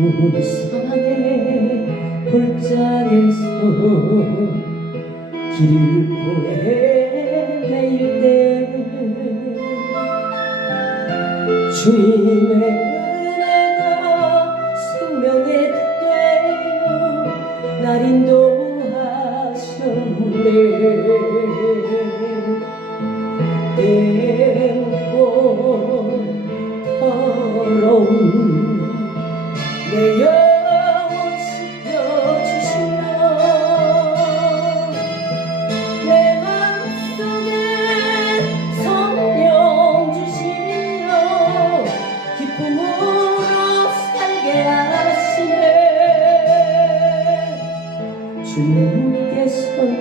부산의 골짜기에서 길을 보내내일 때 주님의 은혜가 생명의 되어 날 인도하셨네. 때 내 영혼 씻겨주시며 내 맘속에 성령 주시며 기쁨으로 살게 하시네. 주님께서는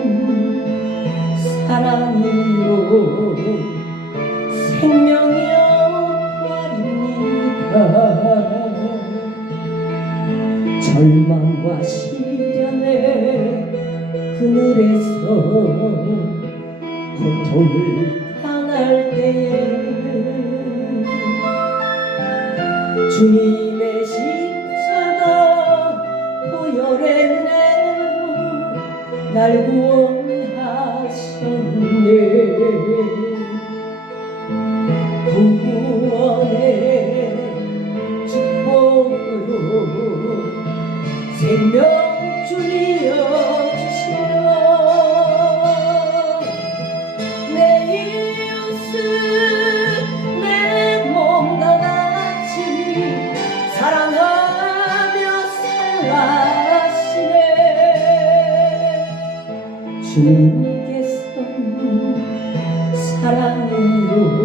사랑이요 생명이요 말입니다 절망과 시련의 그늘에서 고통을 당할 때에 주님의 십자가 보혈했네요 날 구원하셨네 생명 주이여 주시여 내 이웃을 내 몸과 같이 사랑하며 살아시네. 주님께서 사랑으로